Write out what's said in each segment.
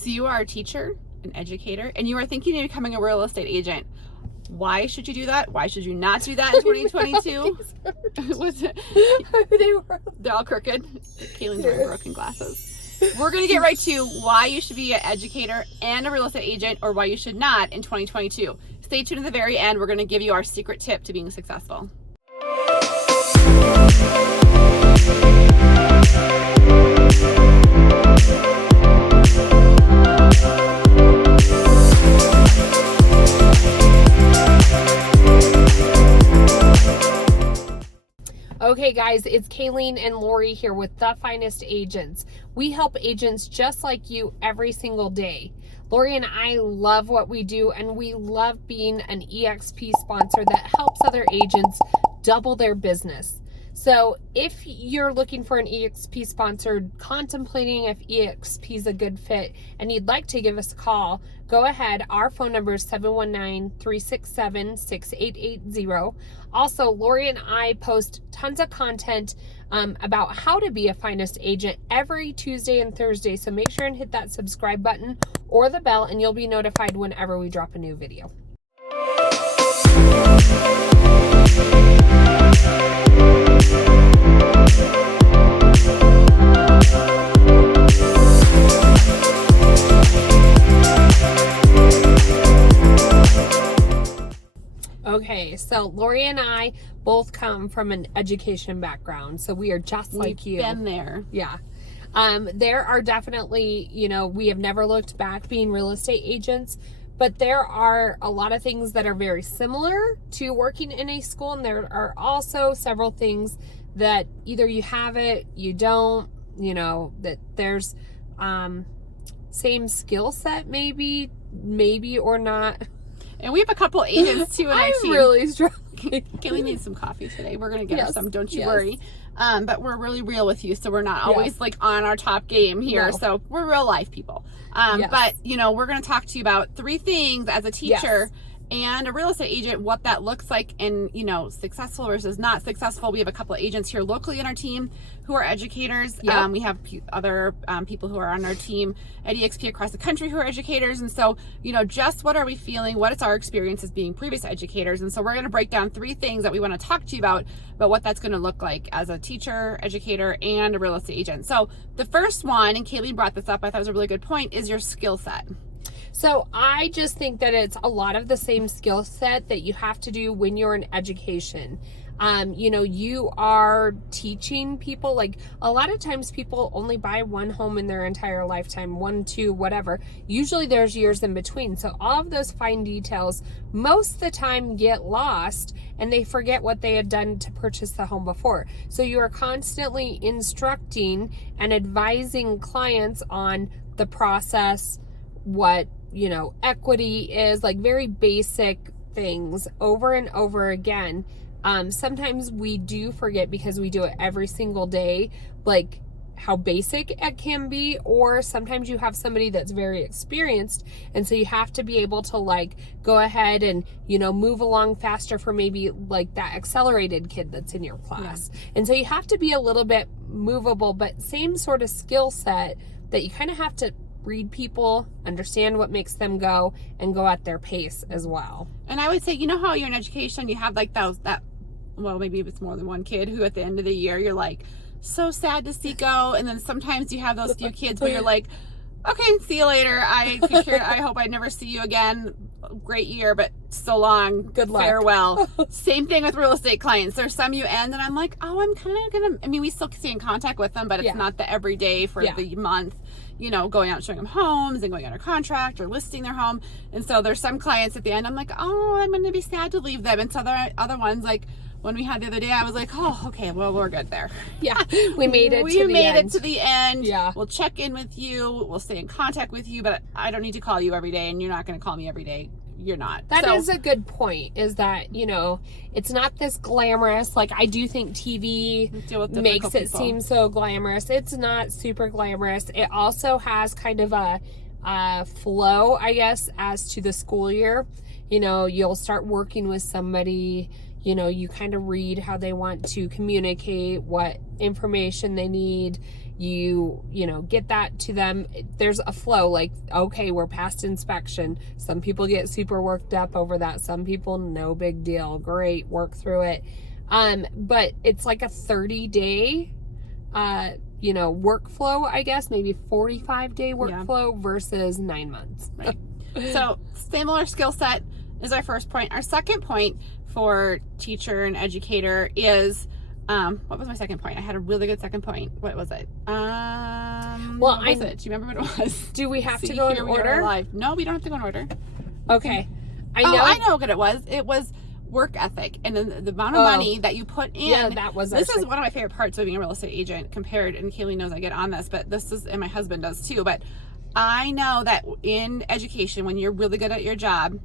So you are a teacher, an educator, and you are thinking of becoming a real estate agent. Why should you do that? Why should you not do that in 2022? Was it? They're all crooked. Kaylin's wearing broken glasses. We're going to get right to why you should be an educator and a real estate agent, or why you should not in 2022. Stay tuned to the very end. We're going to give you our secret tip to being successful. Okay guys, it's Kaylin and Lori here with The Finest Agents. We help agents just like you every single day. Lori and I love what we do, and we love being an EXP sponsor that helps other agents double their business. So if you're looking for an EXP sponsor, contemplating if EXP is a good fit, and you'd like to give us a call, go ahead. Our phone number is 719-367-6880. Also, Lori and I post tons of content about how to be a finest agent every Tuesday and Thursday. So make sure and hit that subscribe button or the bell, and you'll be notified whenever we drop a new video. Okay, so Lori and I both come from an education background, so we are just like you. We've been there. Yeah. There are definitely, we have never looked back being real estate agents, but there are a lot of things that are very similar to working in a school, and there are also several things that either you have it, you don't, that there's same skill set maybe or not. And we have a couple agents too in our team. I'm really struggling. Kaylee needs some coffee today. We're going to get her some, don't you worry. But we're really real with you, so we're not always like on our top game here. No. So we're real life people. But, we're going to talk to you about 3 things as a teacher and a real estate agent, what that looks like in, successful versus not successful. We have a couple of agents here locally in our team who are educators. Yep. We have other people who are on our team at EXP across the country who are educators. And so, just what are we feeling? What is our experience as being previous educators? And so we're going to break down 3 things that we want to talk to you about what that's going to look like as a teacher, educator, and a real estate agent. So the first one, and Kaylee brought this up, I thought it was a really good point, is your skill set. So I just think that it's a lot of the same skill set that you have to do when you're in education. You are teaching people, like a lot of times people only buy one home in their entire lifetime, 1, 2, whatever. Usually there's years in between. So all of those fine details most of the time get lost, and they forget what they had done to purchase the home before. So you are constantly instructing and advising clients on the process, what equity is, like very basic things over and over again. Sometimes we do forget because we do it every single day, like how basic it can be, or sometimes you have somebody that's very experienced, and so you have to be able to go ahead and move along faster for maybe like that accelerated kid that's in your class. And so you have to be a little bit movable, but same sort of skill set that you kind of have to read people, understand what makes them go, and go at their pace as well. And I would say, how you're in education, you have like maybe it's more than one kid who at the end of the year, you're like, so sad to see go. And then sometimes you have those few kids where you're like, okay, see you later. I hope I never see you again. Great year, but so long. Good luck. Farewell. Same thing with real estate clients. There's some you end and I'm like, oh, I'm kind of going to, we still stay in contact with them, but it's not the everyday for the month, going out and showing them homes and going under contract or listing their home. And so there's some clients at the end, I'm like, oh, I'm going to be sad to leave them. And so there are other ones, like when we had the other day, I was like, oh, okay, well, we're good there. Yeah, we made it to the end. We made it to the end. Yeah. We'll check in with you. We'll stay in contact with you, but I don't need to call you every day, and you're not going to call me every day. You're not. That is a good point, is that, it's not this glamorous. Like, I do think TV makes it seem so glamorous. It's not super glamorous. It also has kind of a flow, I guess, as to the school year. You'll start working with somebody, you kind of read how they want to communicate, what information they need. you get that to them. There's a flow, like, okay, we're past inspection. Some people get super worked up over that. Some people, no big deal. Great, work through it. But it's like a 30-day, workflow, I guess, maybe 45-day workflow versus 9 months. Right. So similar skill set is our first point. Our second point for teacher and educator is, what was my second point? I had a really good second point. What was it? Do you remember what it was? Do we have to go in order? No, we don't have to go in order. Okay. I know what it was. It was work ethic, and then the amount of money that you put in. Yeah, that was. This is one of my favorite parts of being a real estate agent compared, and Kaylee knows I get on this, but this is, and my husband does too, but I know that in education, when you're really good at your job,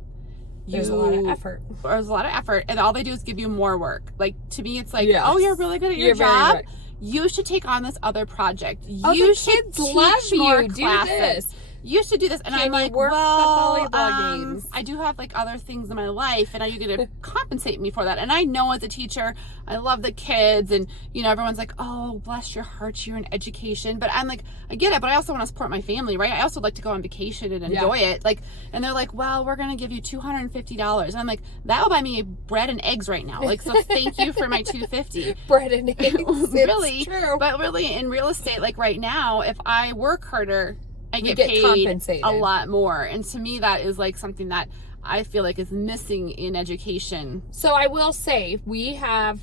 there's a lot of effort. There's a lot of effort, and all they do is give you more work. Like, to me, it's like, yes. Oh, you're really good at your job. You should take on this other project. You should kids love more you. classes. Do this. You should do this. And I'm like, work well, the volleyball games. I do have like other things in my life, and are you going to compensate me for that? And I know as a teacher, I love the kids, and everyone's like, oh, bless your heart, you're in education. But I'm like, I get it, but I also want to support my family, right? I also like to go on vacation and enjoy it. Like, and they're like, well, we're going to give you $250. And I'm like, that will buy me bread and eggs right now. Like, so thank you for my $250. Bread and eggs. Really, it's true. But really, in real estate, like right now, if I work harder, I get paid compensated a lot more. And to me, that is like something that I feel like is missing in education. So I will say we have,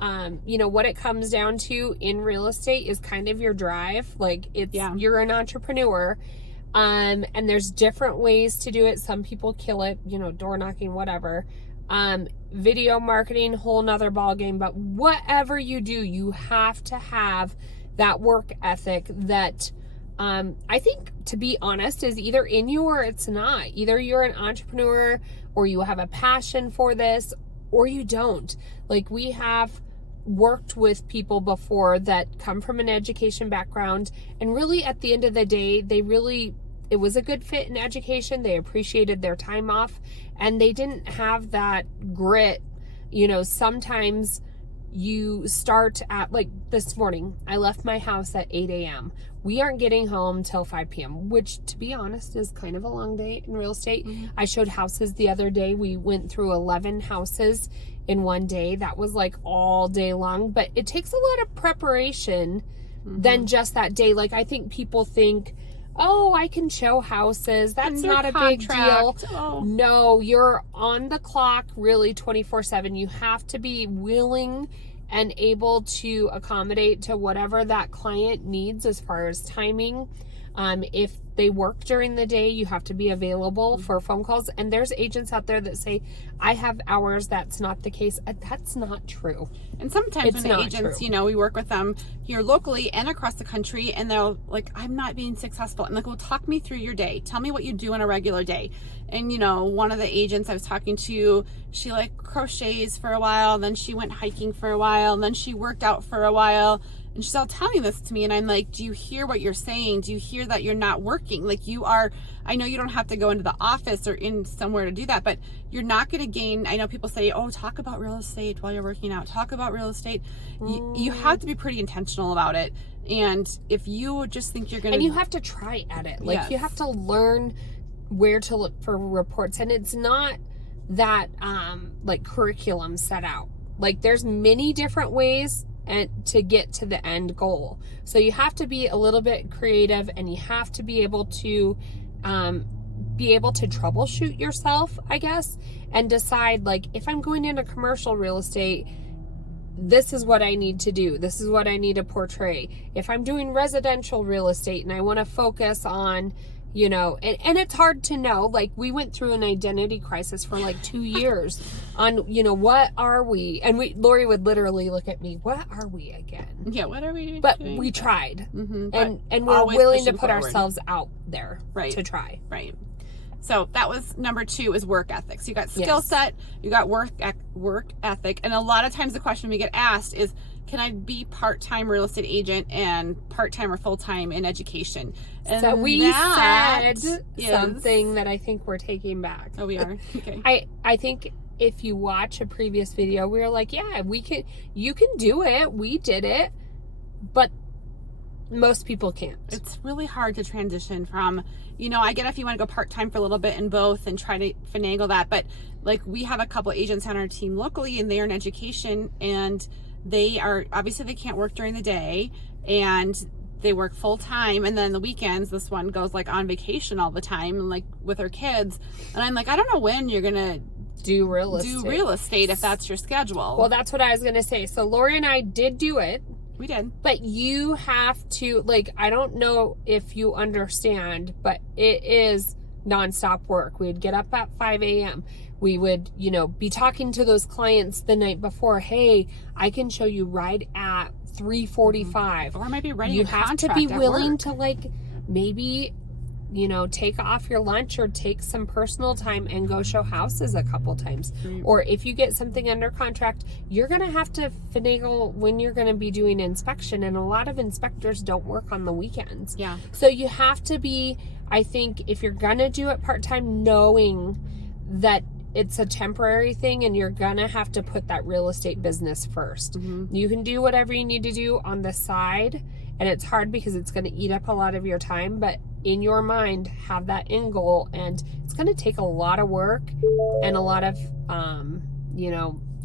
what it comes down to in real estate is kind of your drive. Like you're an entrepreneur, and there's different ways to do it. Some people kill it, door knocking, whatever. Video marketing, whole nother ball game. But whatever you do, you have to have that work ethic that, I think, to be honest, is either in you or it's not. Either you're an entrepreneur or you have a passion for this or you don't. Like, we have worked with people before that come from an education background, and really at the end of the day, it was a good fit in education. They appreciated their time off, and they didn't have that grit. Sometimes you start at, like this morning, I left my house at 8 a.m. We aren't getting home till 5 p.m., which, to be honest, is kind of a long day in real estate. Mm-hmm. I showed houses the other day. We went through 11 houses in one day. That was like all day long, but it takes a lot of preparation than just that day. Like, I think people think, oh, I can show houses. That's not a big deal. Oh. No, you're on the clock really 24/7. You have to be willing and able to accommodate to whatever that client needs as far as timing. If they work during the day, you have to be available for phone calls. And there's agents out there that say, I have hours. That's not the case. That's not true. And sometimes when the agents, we work with them here locally and across the country, and they're like, I'm not being successful. I'm like, well, talk me through your day. Tell me what you do on a regular day. And, one of the agents I was talking to, she like crochets for a while, then she went hiking for a while, and then she worked out for a while. And she's all telling this to me, and I'm like, do you hear what you're saying? Do you hear that you're not working? Like, you are, I know you don't have to go into the office or in somewhere to do that, but you're not going to gain. I know people say, oh, talk about real estate while you're working out. Talk about real estate. You have to be pretty intentional about it. And if you just think you're going to... And you have to try at it. Like, you have to learn where to look for reports. And it's not that, curriculum set out. Like, there's many different ways and to get to the end goal. So you have to be a little bit creative, and you have to be able to troubleshoot yourself, I guess, and decide, like, if I'm going into commercial real estate, this is what I need to do. This is what I need to portray. If I'm doing residential real estate and I want to focus on, and it's hard to know. Like, we went through an identity crisis for like 2 years on, what are we? And Lori would literally look at me, what are we again? Yeah, what are we But doing? we tried. Mm-hmm. And we're willing to put ourselves out there to try. Right. So that was number 2, is work ethic. So you got skill set, you got work ethic. And a lot of times the question we get asked is, can I be part-time real estate agent and part-time or full-time in education? And so we said something that I think we're taking back. Oh, we are? Okay. I think if you watch a previous video, we were like, yeah, you can do it. We did it. But most people can't. It's really hard to transition from, I get if you want to go part-time for a little bit in both and try to finagle that, but like we have a couple agents on our team locally and they are in education, and they can't work during the day and they work full time, and then the weekends this one goes like on vacation all the time and like with her kids, and I'm like, I don't know when you're gonna do real estate if that's your schedule. Well, that's what I was gonna say. So Lori and I did do it. We did. But you have to, like, I don't know if you understand, but it is nonstop work. We'd get up at 5 a.m. We would, be talking to those clients the night before. Hey, I can show you right at 3:45. Or maybe writing you a contract. You have to be willing work. to, like, maybe, take off your lunch or take some personal time and go show houses a couple times. Or if you get something under contract, you're going to have to finagle when you're going to be doing inspection. And a lot of inspectors don't work on the weekends. Yeah. So you have to be, I think, if you're going to do it part-time, knowing that it's a temporary thing and you're going to have to put that real estate business first. Mm-hmm. You can do whatever you need to do on the side. And it's hard because it's going to eat up a lot of your time, but in your mind, have that end goal. And it's going to take a lot of work and a lot of,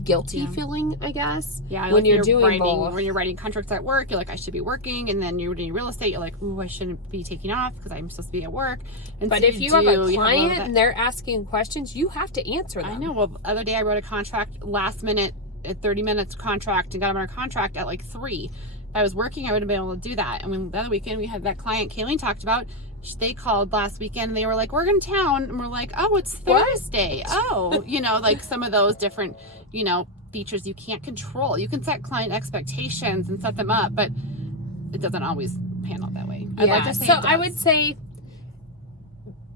guilty feeling, I guess. Yeah. When you're doing both. When you're writing contracts at work, you're like, I should be working. And then you're doing real estate, you're like, ooh, I shouldn't be taking off because I'm supposed to be at work. And but so if you have a client and they're asking questions, you have to answer them. I know. Well, the other day I wrote a contract last minute at 30 minutes contract and got them under contract at like 3. If I was working, I would have been able to do that. And when the other weekend we had that client Kayleen talked about, they called last weekend and they were like, we're in town. And we're like, oh, it's Thursday. Oh, like some of those different, features you can't control. You can set client expectations and set them up, but it doesn't always pan out that way. Yeah. I'd like to say so I would say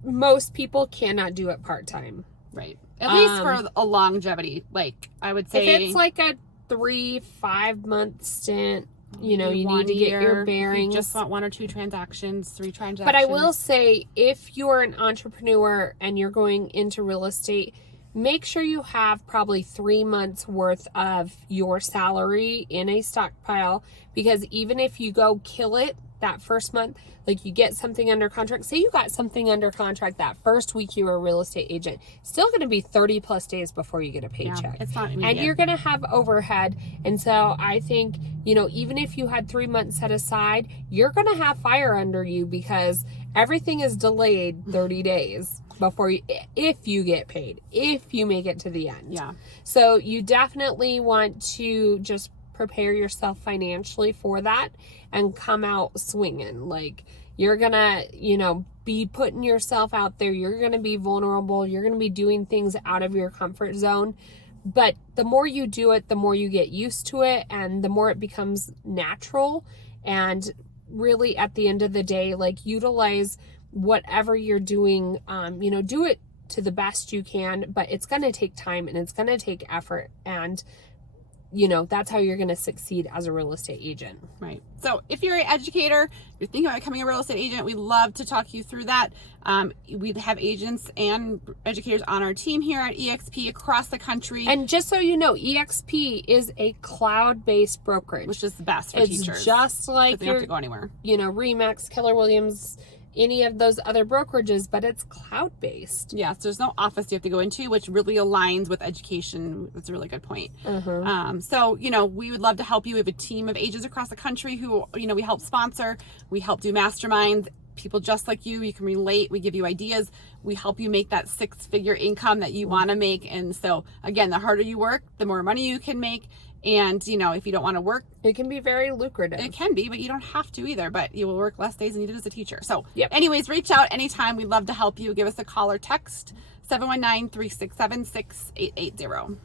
most people cannot do it part-time. Right. At least for a longevity. Like I would say. If it's like a 3-5 month stint, you need to get your bearings. You just want 1 or 2 transactions, 3 transactions. But I will say, if you're an entrepreneur and you're going into real estate, make sure you have probably 3 months worth of your salary in a stockpile, because even if you go kill it that first month, like you get something under contract, say you got something under contract that first week you were a real estate agent, still going to be 30 plus days before you get a paycheck. Yeah, it's not immediate. And you're going to have overhead. And so I think, even if you had 3 months set aside, you're going to have fire under you because everything is delayed 30 days before if you get paid, if you make it to the end. Yeah. So you definitely want to just prepare yourself financially for that and come out swinging. Like you're gonna, be putting yourself out there. You're gonna be vulnerable. You're gonna be doing things out of your comfort zone. But the more you do it, the more you get used to it and the more it becomes natural. And really at the end of the day, like utilize whatever you're doing, do it to the best you can, but it's going to take time and it's going to take effort. And, that's how you're going to succeed as a real estate agent. Right. So if you're an educator, you're thinking about becoming a real estate agent, we'd love to talk you through that. We have agents and educators on our team here at EXP across the country. And just so you know, EXP is a cloud-based brokerage. Which is the best for it's teachers. It's just like they don't have to go anywhere. Remax, Keller Williams, any of those other brokerages, but it's cloud-based. Yes, there's no office you have to go into, which really aligns with education. That's a really good point. Mm-hmm. So, we would love to help you. We have a team of agents across the country who, we help sponsor. We help do masterminds. People just like you can relate. We give you ideas. We help you make that 6-figure income that you want to make. And so, again, the harder you work, the more money you can make. And, if you don't want to work, it can be very lucrative. It can be, but you don't have to either. But you will work less days than you did as a teacher. So anyways, reach out anytime. We'd love to help you. Give us a call or text 719-367-6880.